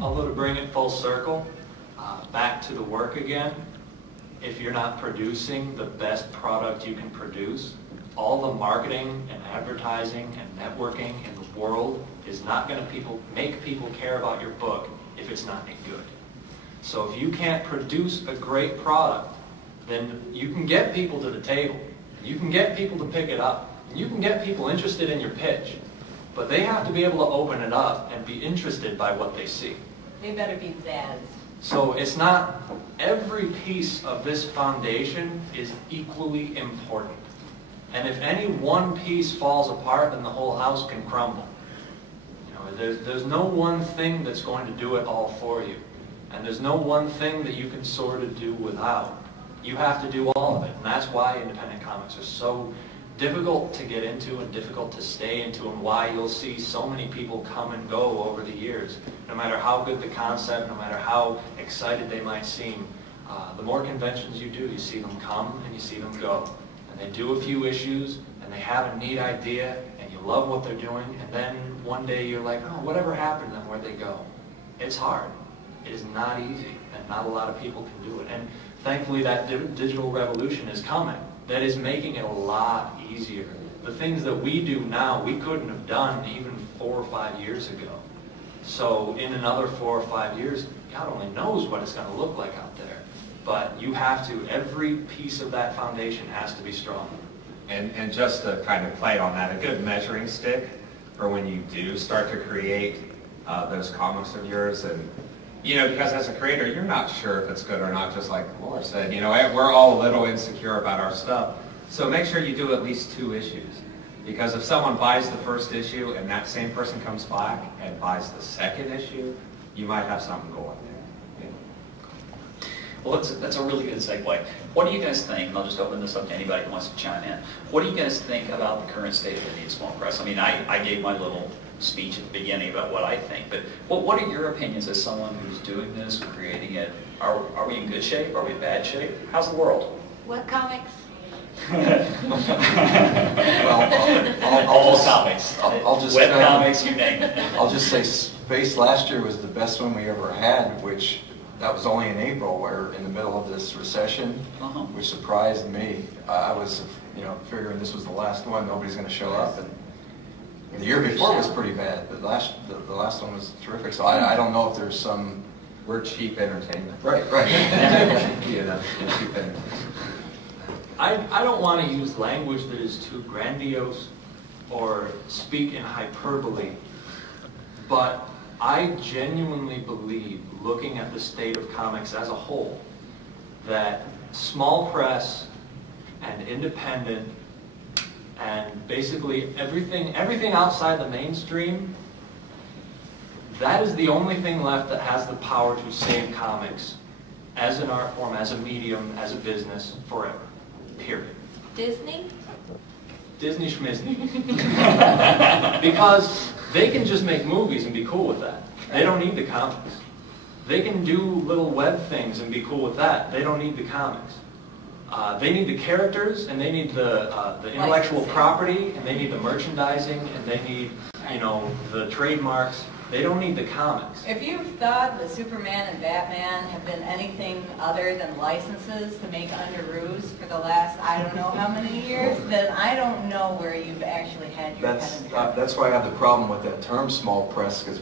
Although to bring it full circle, back to the work again, if you're not producing the best product you can produce, all the marketing and advertising and networking in the world is not going to make people care about your book if it's not any good. So if you can't produce a great product, then you can get people to the table, you can get people to pick it up, and you can get people interested in your pitch, but they have to be able to open it up and be interested by what they see. They better be zazzed. So it's not, every piece of this foundation is equally important. And if any one piece falls apart, then the whole house can crumble. You know, there's no one thing that's going to do it all for you. And there's no one thing that you can sort of do without. You have to do all of it. And that's why independent comics are so difficult to get into and difficult to stay into, and why you'll see so many people come and go over the years. No matter how good the concept, no matter how excited they might seem, the more conventions you do, you see them come and you see them go. And they do a few issues, and they have a neat idea, and you love what they're doing, and then one day you're like, oh, whatever happened to them, where'd they go? It's hard. It is not easy, and not a lot of people can do it. And thankfully that digital revolution is coming. That is making it a lot easier. The things that we do now, we couldn't have done even 4 or 5 years ago. So in another 4 or 5 years, God only knows what it's going to look like out there. But you have to, every piece of that foundation has to be strong. And just to kind of play on that, a good measuring stick for when you do start to create those comics of yours, and you know, because as a creator, you're not sure if it's good or not, just like Laura said. You know, we're all a little insecure about our stuff. So make sure you do at least 2 issues. Because if someone buys the first issue and that same person comes back and buys the second issue, you might have something going there. Yeah. Well, that's a really good segue. What do you guys think, and I'll just open this up to anybody who wants to chime in, what do you guys think about the current state of the indie small press? I mean, I gave my little speech at the beginning about what I think, but what are your opinions as someone who's doing this, creating it? Are we in good shape? Are we in bad shape? How's the world? What comics? All comics. I'll just web comics, you name it. I'll just say Space last year was the best one we ever had, which that was only in April. We're in the middle of this recession, which surprised me. I was, figuring this was the last one. Nobody's going to show up, and the year before was pretty bad. The last one was terrific. So I don't know if there's some. We're cheap entertainment. Right. Cheap entertainment. I don't want to use language that is too grandiose or speak in hyperbole, but I genuinely believe, looking at the state of comics as a whole, that small press and independent and basically everything outside the mainstream, that is the only thing left that has the power to save comics as an art form, as a medium, as a business, forever. Period. Disney? Disney schmizney. Because they can just make movies and be cool with that. They don't need the comics. They can do little web things and be cool with that. They don't need the comics. They need the characters, and they need the intellectual property, and they need the merchandising, and they need, the trademarks. They don't need the comics. If you've thought that Superman and Batman have been anything other than licenses to make underoos for the last I don't know how many years, then I don't know where you've actually had your head in the That's why I have the problem with that term, small press, because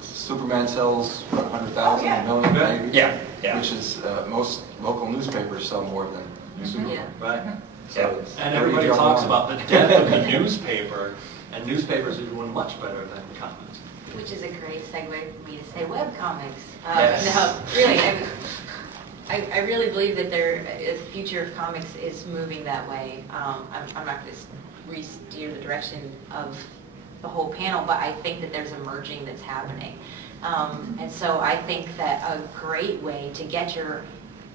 Superman sells 100,000, a million maybe. Yeah. Which is most local newspapers sell more than Superman. Yeah. Right. So and everybody talks about the death of the newspaper, and newspapers are doing much better than comics. Which is a great segue for me to say web comics. Yes. No, really, I really believe that the future of comics is moving that way. I'm not going to re-steer the direction of the whole panel, but I think that there's a merging that's happening. And so I think that a great way to get your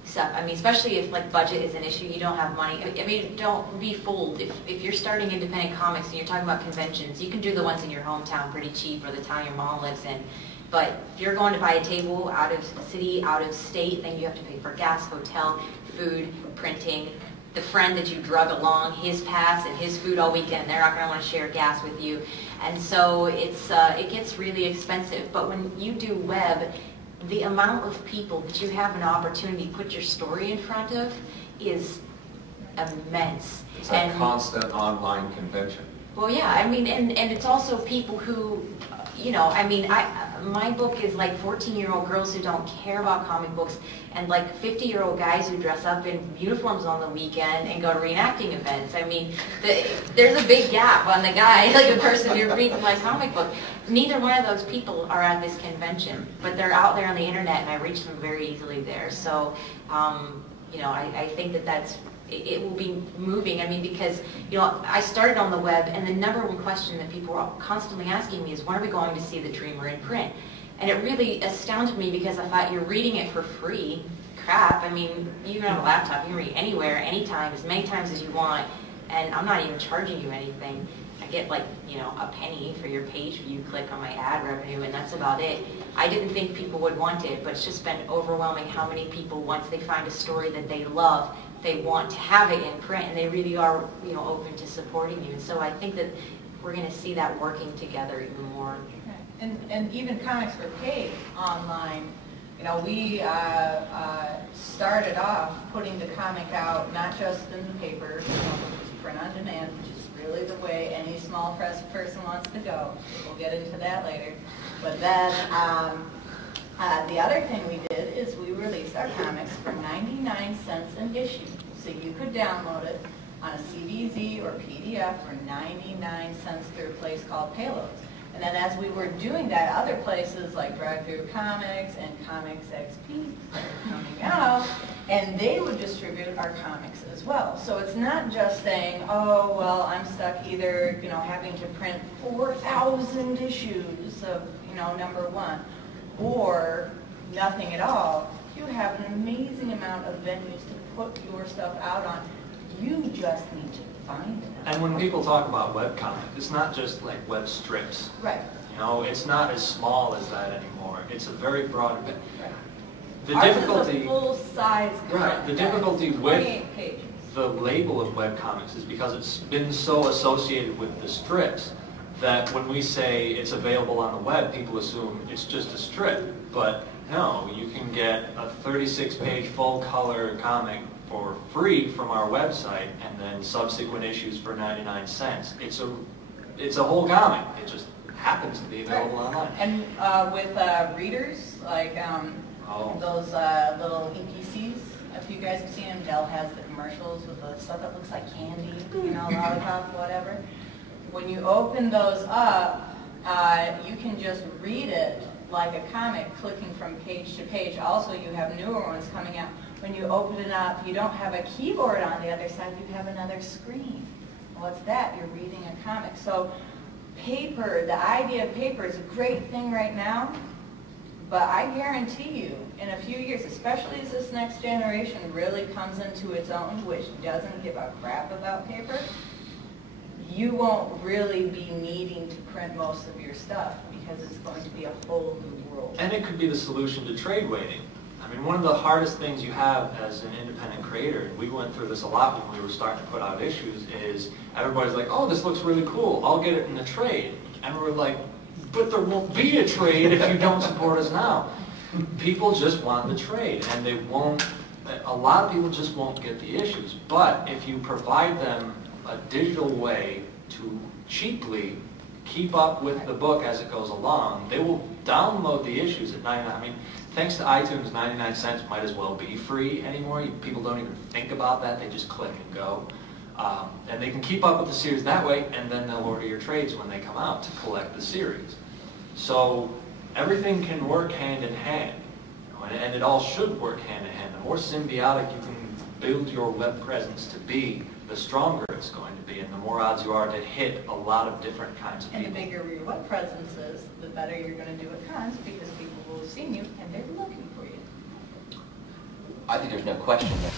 stuff, I mean, especially if budget is an issue, you don't have money. I mean, don't be fooled. If you're starting independent comics and you're talking about conventions, you can do the ones in your hometown pretty cheap, or the town your mom lives in. But if you're going to buy a table out of city, out of state, then you have to pay for gas, hotel, food, printing. the friend that you drug along, his pass and his food all weekend, they're not going to want to share gas with you. And so it gets really expensive. But when you do web, the amount of people that you have an opportunity to put your story in front of is immense. It's a constant online convention. Well, yeah, I mean, and it's also people who, you know, I mean, my book is like 14-year-old girls who don't care about comic books and like 50-year-old guys who dress up in uniforms on the weekend and go to reenacting events. I mean, there's a big gap on the guy, like the person who reads my comic book. Neither one of those people are at this convention, but they're out there on the internet and I reach them very easily there. So, you know, I think it will be moving. I mean, because, you know, I started on the web, and the number one question that people are constantly asking me is, when are we going to see the Dreamer in print? And it really astounded me because I thought, you're reading it for free. Crap. I mean, you have a laptop, you can read anywhere, anytime, as many times as you want, and I'm not even charging you anything. I get like, you know, a penny for your page view click on my ad revenue, and that's about it. I didn't think people would want it, but it's just been overwhelming how many people, once they find a story that they love, they want to have it in print, and they really are, you know, open to supporting you. And so I think that we're going to see that working together even more. And even comics for pay online. You know, we started off putting the comic out not just in the paper, you know, which is print on demand, which is really the way any small press person wants to go. We'll get into that later. But then the other thing we did is we released our comics for 99 cents an issue. So you could download it on a CDZ or PDF for 99 cents through a place called Payloads. And then as we were doing that, other places like Drive Through Comics and Comics XP started coming out, and they would distribute our comics as well. So it's not just saying, oh, well, I'm stuck either, you know, having to print 4,000 issues of, you know, #1, or nothing at all. You have an amazing amount of venues to put your stuff out on. You just need to find them. And when people talk about webcomic, it's not just like web strips. Right. You know, it's not as small as that anymore. It's a very broad. Right. The Ours difficulty. is a full-size Right. The difficulty with 28 pages. the label of webcomics is because it's been so associated with the strips that when we say it's available on the web, people assume it's just a strip. But no, you can get a 36-page full-color comic for free from our website, and then subsequent issues for 99 cents. It's a whole comic. It just happens to be available online. And with readers, like those little EPCs, if you guys have seen them, Dell has the commercials with the stuff that looks like candy, you know, lollipop, whatever. When you open those up, you can just read it like a comic, clicking from page to page. Also, you have newer ones coming out. When you open it up, you don't have a keyboard on the other side, you have another screen. What's that? You're reading a comic. So paper, the idea of paper is a great thing right now, but I guarantee you, in a few years, especially as this next generation really comes into its own, which doesn't give a crap about paper, you won't really be needing to print most of your stuff because it's going to be a whole new world. And it could be the solution to trade waiting. I mean, one of the hardest things you have as an independent creator, and we went through this a lot when we were starting to put out issues, is everybody's like, oh, this looks really cool, I'll get it in the trade. And we're like, but there won't be a trade if you don't support us now. People just want the trade, and they won't, a lot of people just won't get the issues. But if you provide them a digital way to cheaply keep up with the book as it goes along, they will download the issues at 99. I mean, thanks to iTunes, 99 cents might as well be free anymore. People don't even think about that. They just click and go. And they can keep up with the series that way, and then they'll order your trades when they come out to collect the series. So everything can work hand in hand, you know, and it all should work hand in hand. The more symbiotic you can build your web presence to be, the stronger it's going to be, and the more odds you are to hit a lot of different kinds of people. And the bigger your web presence is, the better you're going to do at cons, because people will have seen you and they're looking for you. I think there's no question that